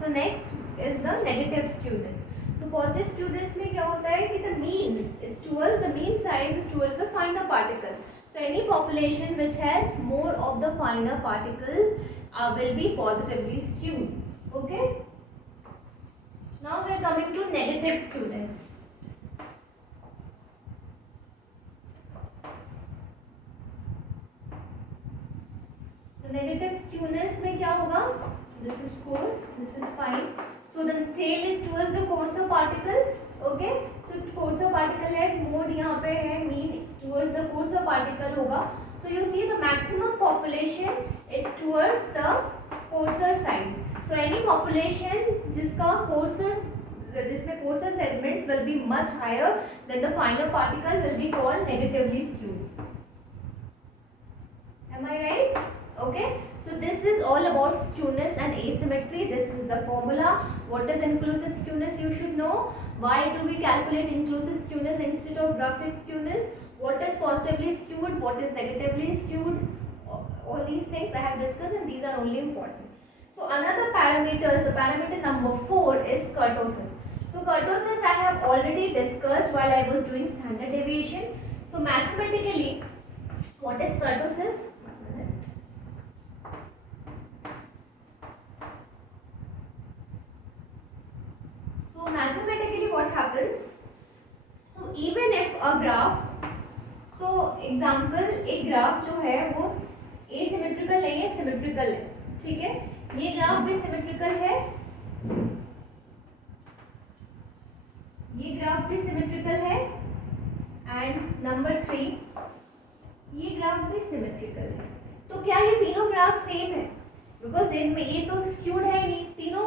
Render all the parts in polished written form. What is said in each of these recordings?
So next is the negative skewness. So positive skewness में क्या होता है कि the mean is towards the mean size is towards the finer particle. So any population which has more of the finer particles will be positively skewed. Okay. Now we are coming to negative skewness. The negative skewness में क्या होगा? This is coarse, this is fine. So the tail is towards the coarser particle. Okay. So coarser particle है, mode यहाँ पे है, mean towards the coarser particle होगा. So you see the maximum population is towards the coarser side. So any population जिसका coarser जिसमें coarser segments will be much higher than the finer particle will be called negatively skewed. Am I right? Okay. So this is all about skewness and asymmetry. This is the formula. What is inclusive skewness? You should know. Why do we calculate inclusive skewness instead of graphic skewness? What is positively skewed? What is negatively skewed? All these things I have discussed, and these are only important. So another parameter, the parameter number 4 is kurtosis. So kurtosis I have already discussed while I was doing standard deviation. So mathematically, what is kurtosis? So mathematically what happens? So even if a graph, so example एक ग्राफ जो है वो asymmetrical नहीं है, symmetrical है, ठीक है? ये ग्राफ भी symmetrical है, ये ग्राफ भी symmetrical है, and number 3 ये ग्राफ भी symmetrical है. तो क्या ये तीनों ग्राफ सेम है? Because इनमें ये तो skewed है नहीं, तीनों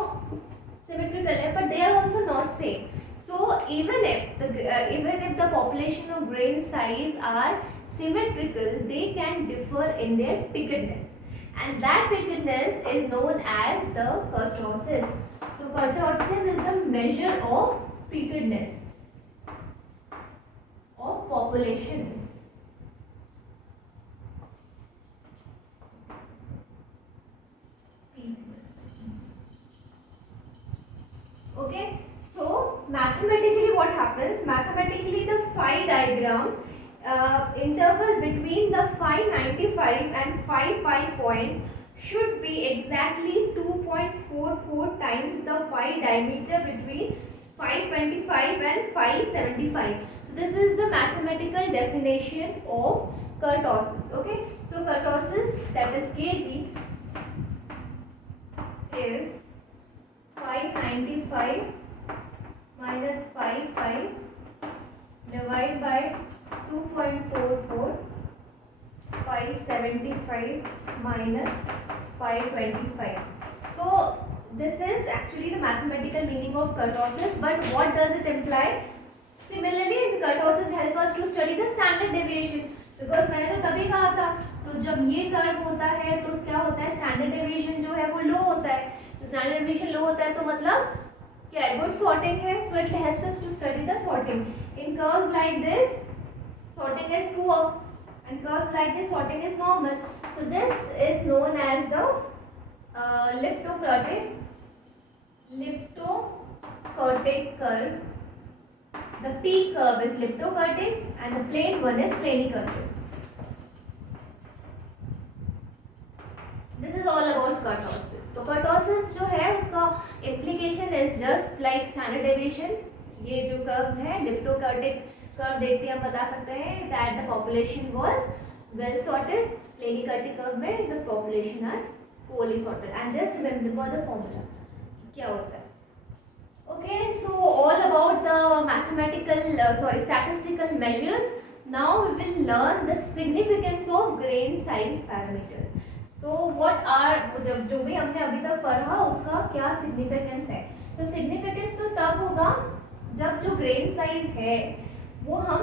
symmetrical है, but they are also not same. So even if the population of grain size are symmetrical, they can differ in their pickedness, and that pickedness is known as the kurtosis. So kurtosis is the measure of pickedness of population. Okay. So mathematically what happens? Mathematically the phi diagram, interval between the phi 95 and phi pi point should be exactly 2.44 times the phi diameter between phi 25 and phi 75. So this is the mathematical definition of kurtosis. Okay. So kurtosis, that is kg, is phi 95 minus phi 5 divided by 2.44 phi 75 minus phi 25. So this is actually the mathematical meaning of kurtosis, but what does it imply? Similarly, the kurtosis help us to study the standard deviation, because मैंने तो तभी कहा था, तो जब ये कर्व होता है तो क्या होता है, स्टैंडर्ड डेविएशन जो है वो लो होता है. तो स्टैंडर्ड डेविएशन लो होता है तो मतलब क्या है, गुड सॉर्टिंग है. So it helps us to study the sorting. In curves like this sorting is poor, and curves like this sorting is normal. So this is known as the elliptokurtic curve. The peak curve is elliptokurtic and the plane one is planikurtic. This is all about kurtosis. So kurtosis जो है उसका implication is just like standard deviation. ये जो curves है elliptokurtic curve देखते हम बता सकते हैं that the population was well sorted. Planikurtic curve में the population are poorly sorted. And just remember the formula क्या होता है. Okay, so all about the mathematical statistical measures. Now we will learn the significance of grain size parameters. So what are जो भी हमने अभी तक पढ़ा उसका क्या significance है. तो significance तो तब होगा जब जो grain size है वो हम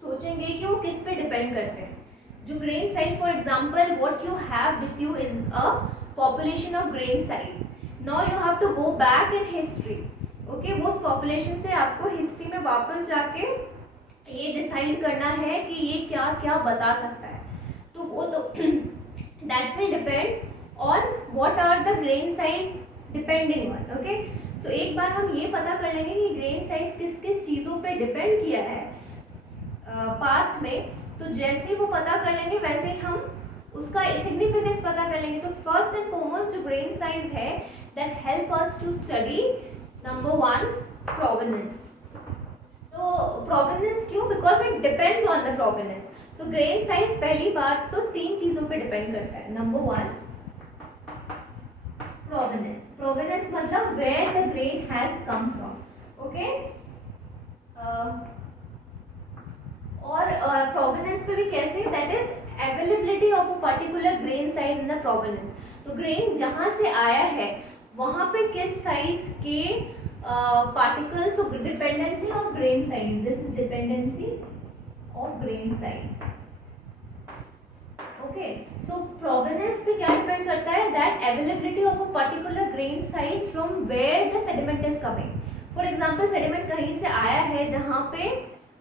सोचेंगे कि वो किस पे डिपेंड करते हैं. जो grain size, for example what you have with you is a population of grain size. Now you have to go back in history. Okay, वो उस पॉपुलेशन से आपको हिस्ट्री में वापस जाके ये डिसाइड करना है कि ये क्या क्या बता सकता है. तो वो तो that will depend on what are the grain size depending on, okay. So एक बार हम ये पता कर लेंगे कि ग्रेन साइज किस किस चीज़ों पे डिपेंड किया है पास्ट में, तो जैसे ही वो पता कर लेंगे वैसे ही हम उसका सिग्निफिकेंस पता कर लेंगे। तो फर्स्ट एंड फॉरमोस्ट जो ग्रेन साइज है that help us to study number 1 provenance. तो प्रोवेनियंस क्यों? Because it depends on the provenance. तो ग्रेन साइज पहली बात तो 3 चीजों पे डिपेंड करता है। नंबर 1 प्रोवेनियंस। प्रोवेनियंस मतलब where the grain has come from, okay. और प्रोवेनियंस पे भी कैसे? That is availability of a particular grain size in the provenance. तो ग्रेन जहां से आया है वहां पे किस साइज के particles, so dependency of grain size, this is dependency of grain size, okay। so provenance पे क्या डिपेंड करता है? that availability of a particular grain size from where the sediment is coming। for example sediment कहीं से आया है जहाँ पे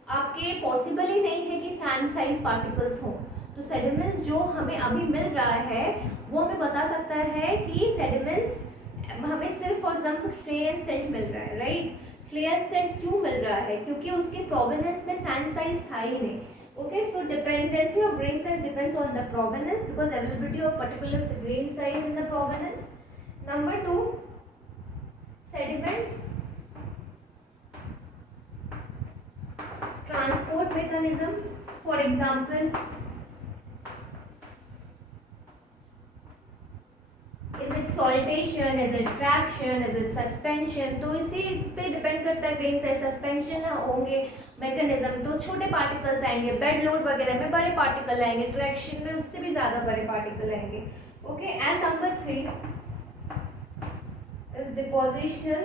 आपके पॉसिबल ही नहीं है कि सैंड साइज पार्टिकल्स हो, तो सेडिमेंट्स जो हमें अभी मिल रहा है वो हमें बता सकता है कि सेडिमेंट्स हमें सिर्फ for example clay and sand मिल रहा है, राइट। क्ले एंड सेंट क्यों मिल रहा है? क्योंकि उसके प्रोवेनियंस में सैंड साइज था ही नहीं, okay. So dependency of grain size depends on the provenance because availability of particular grain size in the provenance. Number 2 sediment transport mechanism. For example is it saltation, is it traction, is it suspension? तो इसी पे डिपेंड करता है grain size. Suspension होंगे मैकेनिज्म तो छोटे पार्टिकल्स आएंगे, bed load वगैरह में बड़े पार्टिकल आएंगे, ट्रैक्शन में उससे भी ज़्यादा बड़े पार्टिकल आएंगे, okay. And number 3 is depositional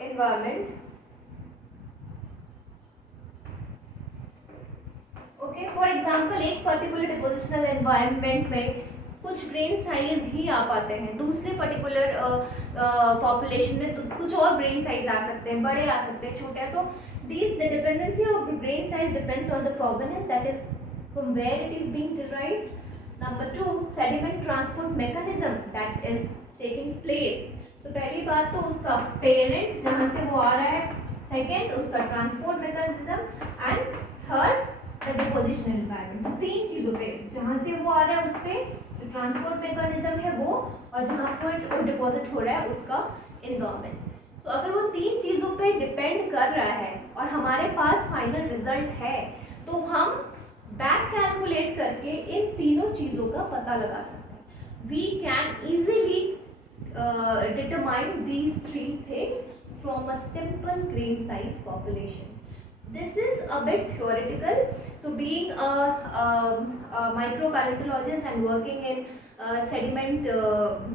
environment, okay. For example एक पर्टिकुलर डिपोजिशनल एनवायरनमेंट में कुछ ग्रेन साइज ही आ पाते हैं, दूसरे पर्टिकुलर पॉपुलेशन में तो कुछ और ग्रेन साइज आ सकते हैं, बड़े आ सकते हैं, छोटे। तो these the dependency of grain size depends on the provenance, that is from where it is being derived. Number 2 sediment transport mechanism that is taking place। तो पहली बात तो उसका पेरेंट जहाँ से वो आ रहा है, सेकेंड उसका transport mechanism, and third the deposition environment. तो 3 चीज़ों पे, जहाँ से वो आ रहा है उस पर जो ट्रांसपोर्ट मैकेनिज्म है वो, और जहाँ पर वो डिपॉजिट हो रहा है उसका एनवायरनमेंट। सो अगर वो 3 चीज़ों पे डिपेंड कर रहा है और हमारे पास फाइनल रिजल्ट है तो हम बैक कैलकुलेट करके इन तीनों चीज़ों का पता लगा सकते हैं। We can easily determine these 3 things from a simple grain size population. This is a bit theoretical. So being a micropaleontologist and working in sediment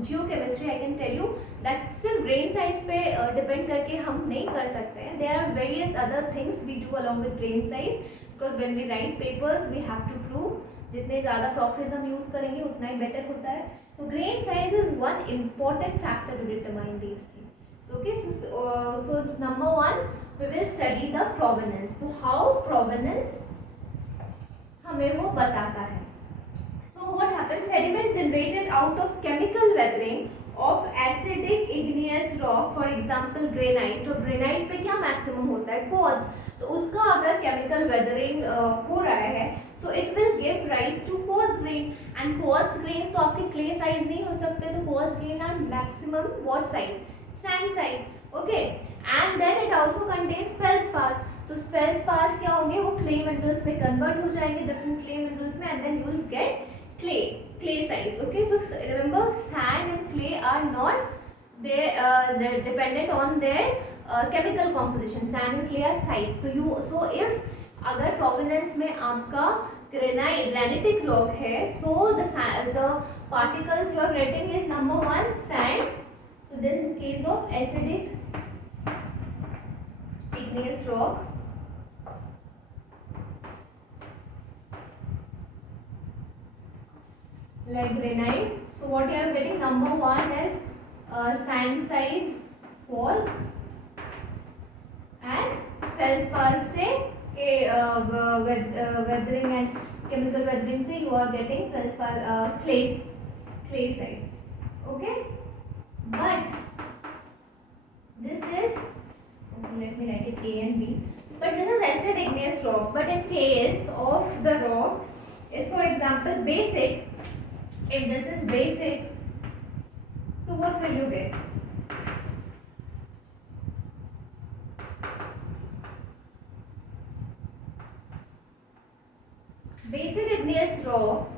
geochemistry, I can tell you that सिर्फ grain size पे depend करके हम नहीं कर सकते हैं. There are various other things we do along with grain size, because when we write papers we have to prove जितने ज़्यादा proxies हम use करेंगे उतना ही better होता है. So grain size is one important factor to determine these things. Okay, so number 1 we will study the provenance. So how provenance हमें वो बताता है. So what happens? Sediment generated out of chemical weathering of acidic igneous rock, for example granite. तो granite पे क्या maximum होता है? Quartz. तो उसका अगर chemical weathering हो रहा है, so it will give rise to quartz grain. And quartz grain तो आपके clay size नहीं हो सकते, तो quartz grain are maximum what size? Sand size. Okay. And then it also contains feldspars. तो feldspars क्या होंगे? वो clay minerals में convert हो जाएंगे, different clay minerals में, and then you will get clay size. Okay, so remember sand and clay are not they're dependent on their chemical composition. Sand and clay are size. So if अगर provenance में आपका granitic rock है, so the particles you are getting is number 1 sand. So this is case of acidic igneous rock. Like granite. So what you are getting, number 1 is sand size quartz and feldspar से weathering and chemical weathering से you are getting clay size. Okay, but this is, okay, let me write it A and B. But this is acid igneous rock. But in case of the rock is, for example, basic. If this is basic, so what will you get? Basic igneous rock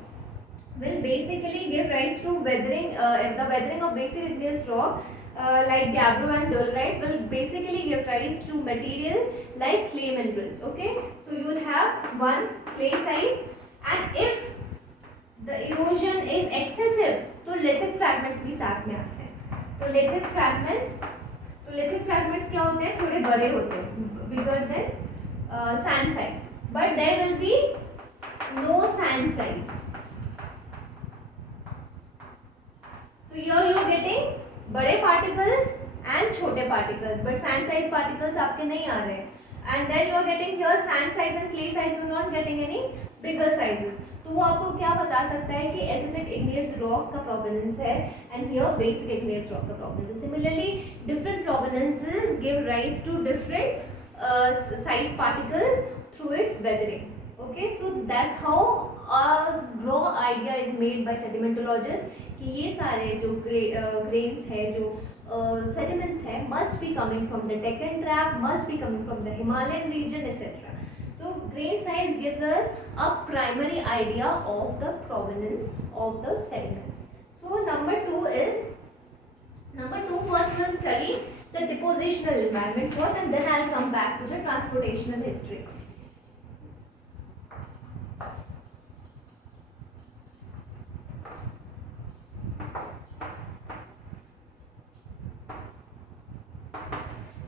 will basically give rise to weathering. The weathering of basic igneous rock, like gabbro and dolerite, will basically give rise to material like clay minerals. Okay, so you will have one clay size, and if the erosion is excessive, तो lithic fragments भी साथ में आते हैं. तो lithic fragments क्या होते हैं? थोड़े बड़े होते हैं, bigger than sand size, but there will be no sand size. So here you are getting बड़े particles and छोटे particles, but sand size particles आपके नहीं आ रहे हैं. And then you are getting here sand size and clay size, you are not getting any bigger sizes. तो वो आपको क्या बता सकता है कि acidic igneous rock का provenance है, and here basic igneous rock का provenance. Similarly, different provenances give rise to different size particles through its weathering. Okay, so that's how a raw idea is made by sedimentologists कि ये सारे जो grains है, जो sediments है, must be coming from the Deccan Trap, must be coming from the Himalayan region, etc. So grain size gives us a primary idea of the provenance of the sediments. So number two, first we'll study the depositional environment first, and then I'll come back to the transportational history.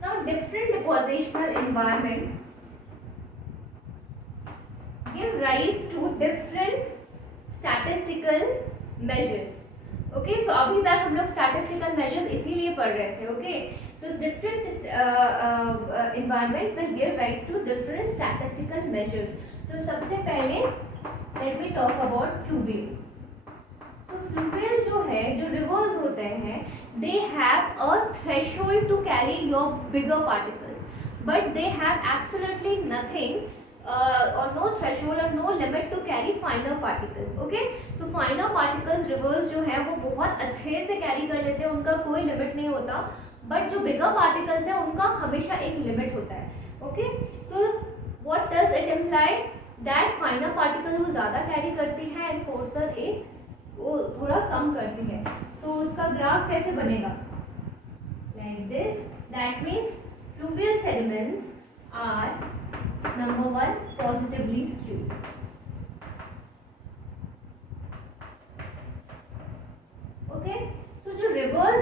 Now different depositional environment give rise to different statistical measures. Okay, so अभी तक हम लोग statistical measures इसीलिए पढ़ रहे थे. Okay, so different environment will give rise to different statistical measures. So सबसे पहले let me talk about fluvial. So fluvial जो है, जो rivers होते हैं, they have a threshold to carry your bigger particles, but they have absolutely nothing or no threshold or no limit to carry finer particles. Okay, so finer particles rivers जो है वो बहुत अच्छे से carry कर लेते हैं, उनका कोई limit नहीं होता, but जो bigger particles है उनका हमेशा एक limit होता है. Okay, so what does it imply? That finer particles वो ज़्यादा carry करती है and coarser एक वो थोड़ा कम करती है. So उसका ग्राफ कैसे बनेगा? Like this. That means fluvial sediments are number one positively skewed. Okay, so जो river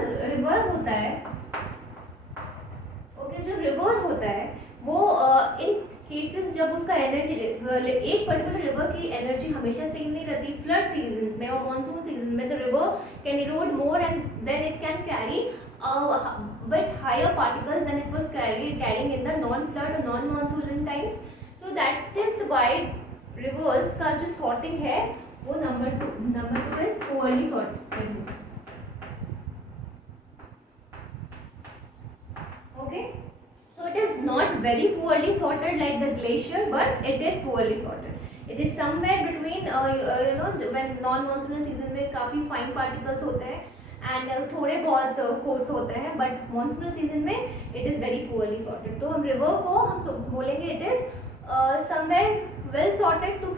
होता है, okay, जो river होता है वो इन केसेस जब उसका एनर्जी एक पर्टिकुलर रिवर की एनर्जी हमेशा सेम नहीं रहती. फ्लड सीजन्स में और मॉनसून सीजन में the river can erode more and then it can carry but higher particles than it was carrying in the non flood और non monsoon times. So that is why rivers का जो sorting है वो number two is poorly sorted. Okay, so it is not very poorly sorted like the glacier, but it is poorly sorted. It is somewhere between when non-monsoonal season में काफ़ी fine particles होते हैं and थोड़े बहुत coarse होते हैं, but monsoonal season में it is very poorly sorted. तो हम river को हम बोलेंगे it is somewhere well sorted to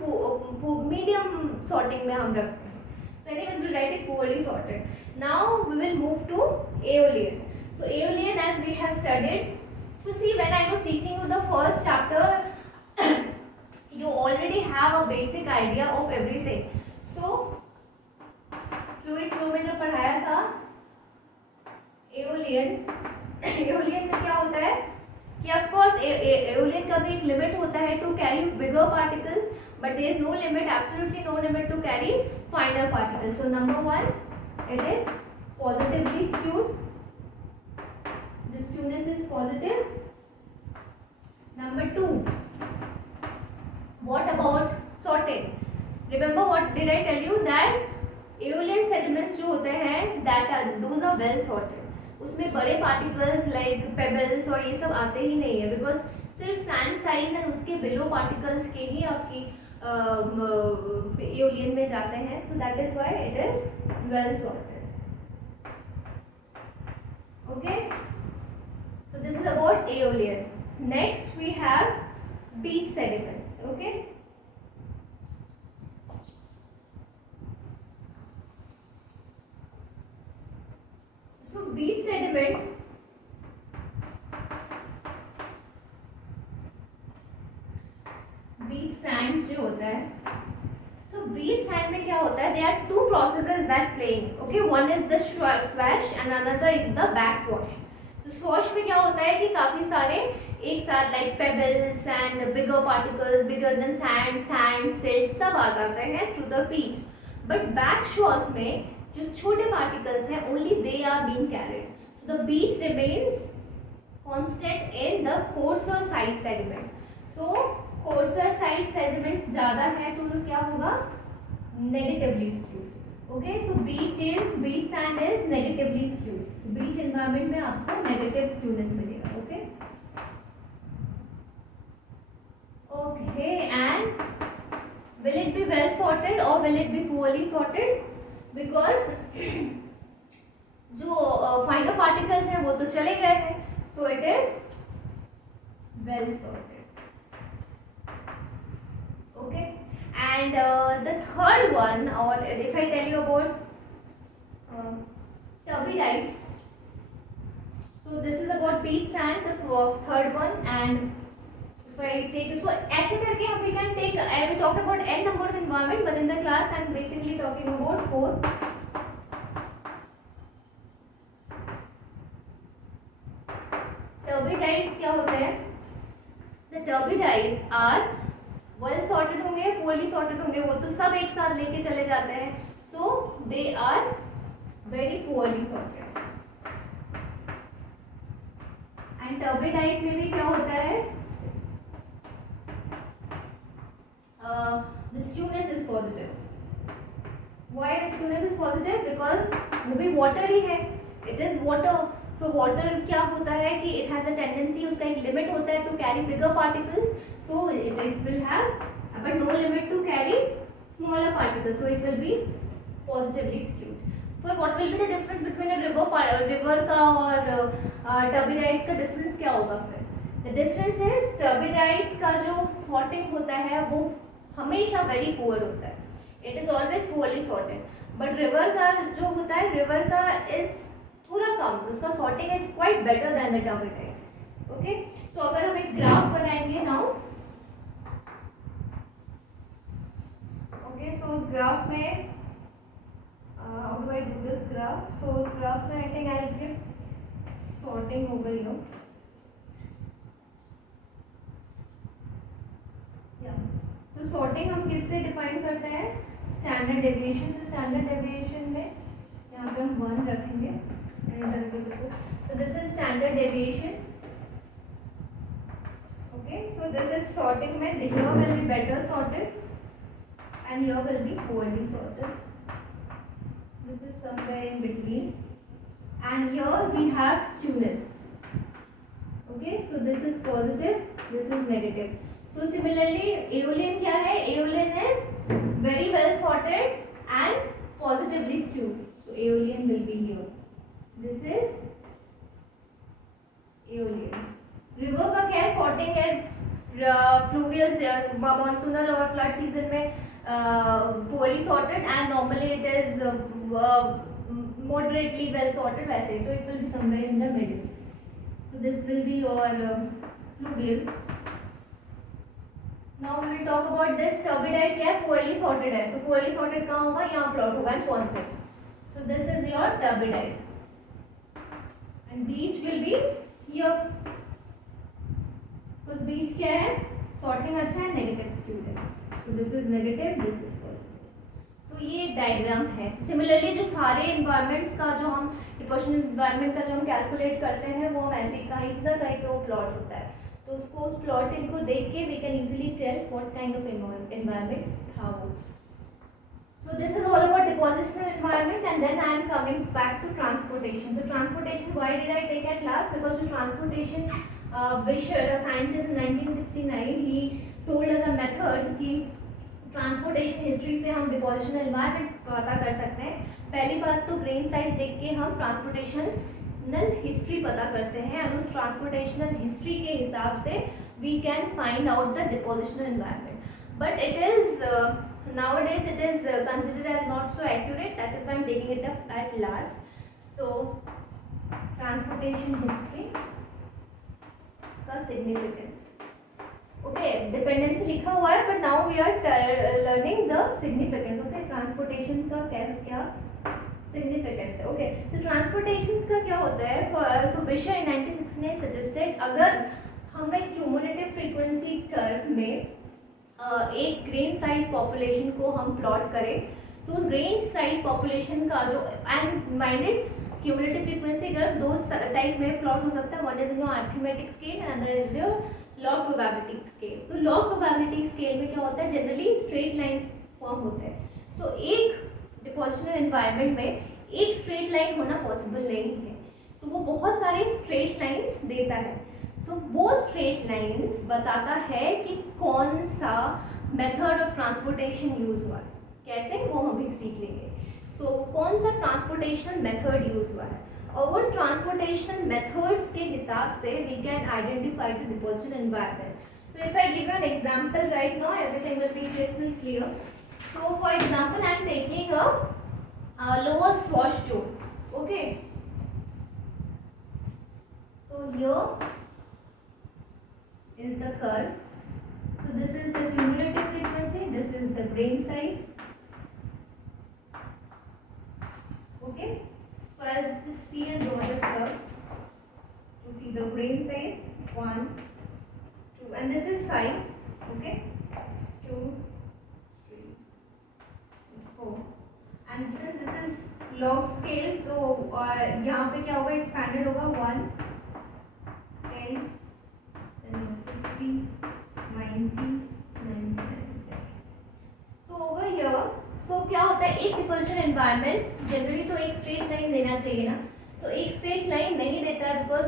medium sorting में हम रखते हैं. So anyways we'll write it poorly sorted. Now we will move to aeolian. So aeolian, as we have studied. So see, when I was teaching you the first chapter, you already have a basic idea of everything. So fluid flow में जो पढ़ाया था एओलियन में क्या होता है कि of course aeolian का भी एक लिमिट होता है to carry bigger particles, but there is no limit, absolutely no limit to carry finer particles. So number one, it is positively skewed. The skewness is positive. Number two, what about sorting? Remember what did I tell you that aeolian sediments जो होते हैं that those are well sorted, उसमें बड़े particles like pebbles और ये सब आते ही नहीं है, बिकॉज सिर्फ सैंड साइज एंड उसके बिलो पार्टिकल्स के ही आपकी एओलियन में जाते हैं, सो that is why it is well sorted. Okay, so this is about aeolian. Next we have beach sediments. Okay, so beach sediment beach sands जो होता है, so beach sand में क्या होता है, there are two processes that playing. Okay, one is the swash and another is the backswash. तो swash में क्या होता है कि काफी सारे एक साथ like pebbles and bigger particles bigger than sand silt सब आ जाते हैं to the beach, but backwash में जो छोटे पार्टिकल्स हैं only they are being carried, so the beach remains constant in the coarser size sediment. So coarser size sediment ज्यादा है तो क्या होगा, negatively skewed. Okay, so beach sand is negatively skewed, beach environment में आपको negative skewness मिलेगा. Okay, okay, and will it be well sorted और will it be poorly sorted, because जो फाइनर पार्टिकल्स हैं वो तो चले गए हैं, so it is well sorted. Okay, and the third one, or if I tell you about turbidites, so this is about beach sand, the third one. And if I take, so ऐसे करके हम we can take, I will talk about n number of environment, but in the class I am basically talking about 4. turbidites क्या होते हैं, the turbidites are well sorted होंगे, poorly sorted होंगे, वो तो सब एक साथ लेके चले जाते हैं, so they are very poorly sorted. And turbidite में भी क्या होता है, the skewness is positive. Why the skewness is positive, because वो भी वाटर ही है, it is water. So water क्या होता है कि इट हैज अ टेंडेंसी, उसका एक लिमिट होता है to carry bigger particles, so it will have but no limit to carry smaller particles, so it will be positively skewed. For what will be the difference between a river का और turbidites का difference क्या होगा फिर? The difference is turbidites का जो sorting होता है वो हमेशा very poor होता है, it is always poorly sorted, but river का जो होता है, river का is थोड़ा कम, उसका sorting is quite better than the turbidite. Okay, so अगर हम एक ग्राफ बनाएंगे now, okay, so उस ग्राफ में how do I do this graph? So उस ग्राफ में I think I'll give sorting over here. Yeah. So sorting हम किससे डिफाइन करते हैं, स्टैंडर्ड डेविएशन. तो स्टैंडर्ड डेविएशन में यहाँ पे हम 1 रखेंगे. So this is standard deviation. Okay, so this is sorting में here will be better sorted and here will be poorly sorted. This is somewhere in between, and here we have skewness. Okay, so this is positive, this is negative. So similarly, aeolian क्या है? Aeolian is very well sorted and positively skewed. So aeolian will be here. This is aeolian. River का क्या है? Sorting is fluvial, monsoonal और flood season में poorly sorted, and normally it is moderately well sorted वैसे, तो it will be somewhere in the middle. So this will be your fluvial. Now we will talk about this turbidite क्या है? Poorly sorted है, तो poorly sorted कहाँ होगा? यहाँ plot होगा and positive. So this is your turbidite. And beach will be here. तो बीच क्या है? सॉर्टिंग अच्छा है, नेगेटिव स्क्यूड है. So this is negative, this is positive. So ये एक डायग्राम है. सिमिलरली जो सारे इन्वायरमेंट्स का जो हम इक्वेशन इन्वायरमेंट का जो हम कैलकुलेट करते हैं वो हम ऐसे कहीं ना कहीं पे वो प्लॉट होता है, तो उसको उस प्लॉटिंग को देख के we can easily tell what kind of environment था वो. So this is all about depositional environment, and then I am coming back to transportation. So transportation, why did I take at last? Because the transportation, Vischer, a scientist in 1969, he told us a method कि transportation history से हम depositional environment पता कर सकते हैं. पहली बात तो ग्रेन साइज देख के हम ट्रांसपोर्टेशनल हिस्ट्री पता करते हैं, और उस ट्रांसपोर्टेशनल हिस्ट्री के हिसाब से we can find out the depositional environment. But it is nowadays it is considered as not so accurate. That is why I am taking it up at last. So transportation history का significance. Okay, dependency लिखा हुआ है, but now we are learning the significance. Okay, transportation का क्या significance है. Okay, so transportation का क्या होता है? So Vischer in 1969 suggested अगर हम एक cumulative frequency curve में एक ग्रेन साइज पॉपुलेशन को हम प्लॉट करें, तो उस ग्रेन साइज पॉपुलेशन का जो and minded cumulative frequency curve दो टाइप में प्लॉट हो सकता है. One is your arithmetic scale and other is your log probability scale. तो लॉग प्रोबेबिलिटी स्केल में क्या होता है, जनरली स्ट्रेट लाइंस फॉर्म होते हैं. सो एक डिपोजिशनल एनवायरनमेंट में एक स्ट्रेट लाइन होना पॉसिबल नहीं है. सो वो बहुत सारे स्ट्रेट लाइंस देता है. सो वो स्ट्रेट लाइंस बताता है कि कौन सा मेथड ऑफ ट्रांसपोर्टेशन यूज हुआ है. कैसे, वो हम अभी सीख लेंगे. सो कौन सा ट्रांसपोर्टेशनल मेथड यूज हुआ है, और उन ट्रांसपोर्टेशनल मेथड्स के हिसाब से we can identify the depositional environment. So if I give you an example right now, everything will be crystal clear. So for example, I am taking a lower swash zone. Okay. So here is the curve. So this is the cumulative frequency, this is the grain size. Okay, so I'll just see and draw this curve to see the grain size. 1, 2, and this is 5. Okay, 2, 3, 4, and since this is log scale, तो यहाँ पे क्या होगा, expanded होगा 1, 10, 50, 90, 99. So over here, so क्या होता है, एक डिपोजिशनल एनवायरनमेंट जनरली तो एक स्ट्रेट लाइन देना चाहिए ना, तो एक स्ट्रेट लाइन नहीं देता है because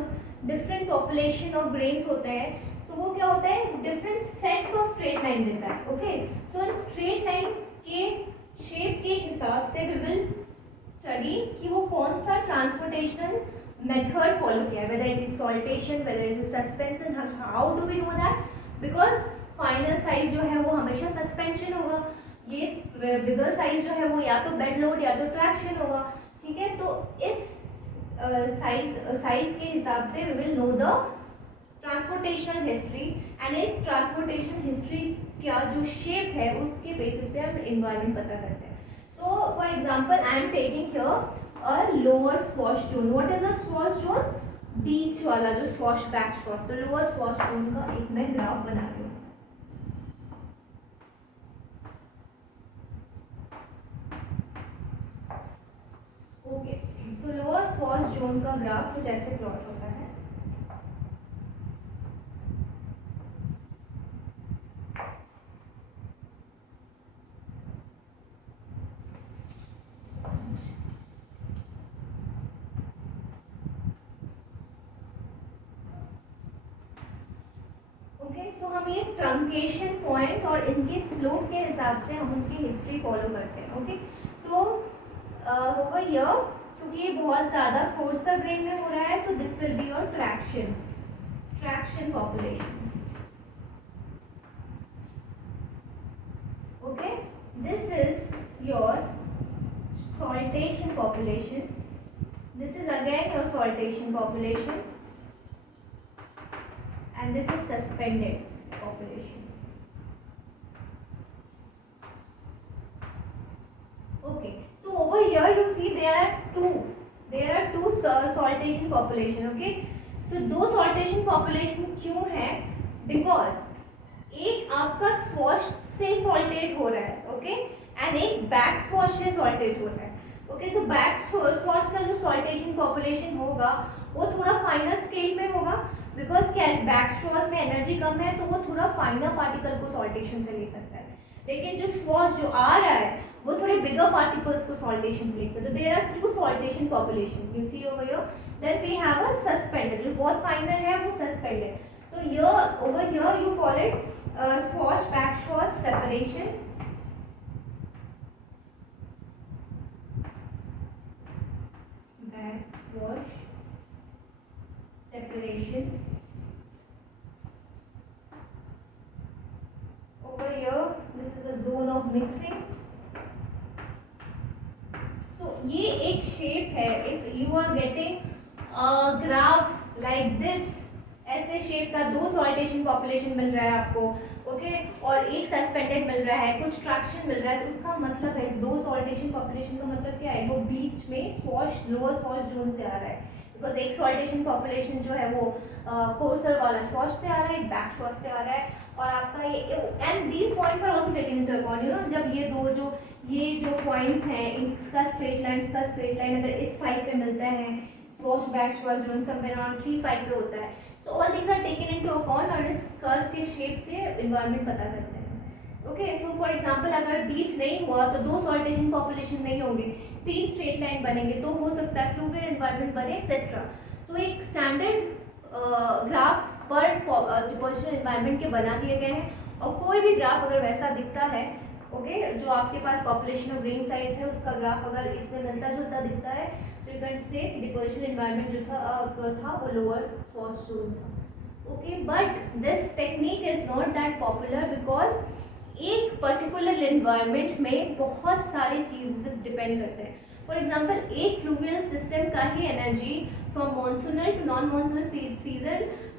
different population of grains होते हैं. सो वो क्या होता है, different sets of straight line देता है. ओके, सो इन स्ट्रेट लाइन के शेप के हिसाब से वी विल स्टडी कि वो कौन सा ट्रांसपोर्टेशनल मेथड फॉलो किया है, whether it is saltation, whether it is suspension. How do we know that? Because final size जो है वो हमेशा सस्पेंशन होगा, ये बिगर साइज जो है वो या तो बेड लोड या तो ट्रैक्शन होगा. ठीक है, तो इस साइज के हिसाब से we will know the transportational history, and इस ट्रांसपोर्टेशन हिस्ट्री का जो शेप है उसके बेसिस पे हम एनवायरनमेंट पता करते हैं. So for example I am taking here और lower swash zone. What is a swash zone? Beach वाला जो स्वॉश बैक स्वॉश. तो लोअर स्वॉश जोन का एक मैं ग्राफ बना रही हूँ. Okay, so lower swash zone का ग्राफ कुछ ऐसे प्लॉट होता है. सो हम ये ट्रंकेशन पॉइंट और इनके स्लोप के हिसाब से हम उनकी हिस्ट्री फॉलो करते हैं. ओके, सो होगा ये, क्योंकि ये बहुत ज़्यादा कोर्सर ग्रेन में हो रहा है, तो this will be your traction population. Okay, this is your saltation population. This is again your saltation population, and this is suspended population. Okay, so over here you see there are two saltation population. Okay, so दो saltation population क्यों है? Because एक आपका स्वॉश से सॉल्टेट हो रहा है, okay, and एक बैक स्वॉश से सॉल्टेट हो रहा है. ओके, सो बैक स्वॉश का जो सॉल्टेशन पॉपुलेशन होगा वो थोड़ा फाइनर स्केल में होगा, बिकॉज क्या है, बैक स्वॉश में एनर्जी कम है, तो वो थोड़ा फाइनर पार्टिकल को सॉल्टेशन से ले सकता है. लेकिन जो स्वॉश जो आ रहा है वो थोड़े बिगर पार्टिकल्स को सॉल्टेशन से लिख सकते हो. There are two saltation population you see over here. Then we have a suspended, जो बहुत फाइनर है वो suspended. So here over here you call it swash backwash separation. Backwash separation. Over here, this is a zone of mixing. So ये एक shape है. If you are getting a graph like this, ऐसे शेप का दो saltation population मिल रहा है आपको, ओके, और एक सस्पेंडेड मिल रहा है, कुछ ट्रैक्शन मिल रहा है, तो उसका मतलब है दो सॉल्टेशन पॉपुलेशन का मतलब क्या है, वो बीच में स्वॉश लोअर स्वॉश जोन से आ रहा है. बिकॉज एक सॉल्टेशन पॉपुलेशन जो है वो कोर्सर वाला स्वॉश से आ रहा है, एक बैक स्वॉश से आ रहा है. और आपका ये and these points are also taken into account, you know, जब ये दो जो ये जो पॉइंट्स हैं, इसका स्ट्रेट लाइन अगर इस 5 पे मिलता है, swash back swash zone somewhere around 3-5 पे होता है. So all these are taken into account और इस कर्व के शेप से एनवायरनमेंट पता करते हैं. ओके, सो फॉर एग्जांपल अगर बीच नहीं हुआ तो दो सॉल्टेशन पॉपुलेशन नहीं होंगे, 3 स्ट्रेट लाइन बनेंगे, तो हो सकता है फ्लूवियल एनवायरनमेंट बने एक्सेट्रा. तो एक स्टैंडर्ड ग्राफ्स पर डिपोजिशन एनवायरनमेंट के बना दिए गए हैं. और कोई भी ग्राफ अगर वैसा दिखता है, ओके, जो आपके पास पॉपुलेशन ऑफ ग्रेन साइज है उसका ग्राफ अगर इससे मिलता जुलता दिखता है, so you can say deposition environment जो था वो लोअर स्वॉश जोन था. Okay, but this technique is not that popular because एक पर्टिकुलर एनवायरनमेंट में बहुत सारी चीज़ें डिपेंड करते हैं. फॉर एग्जाम्पल, एक फ्लूवियल सिस्टम का ही energy from monsoonal to non monsoonal season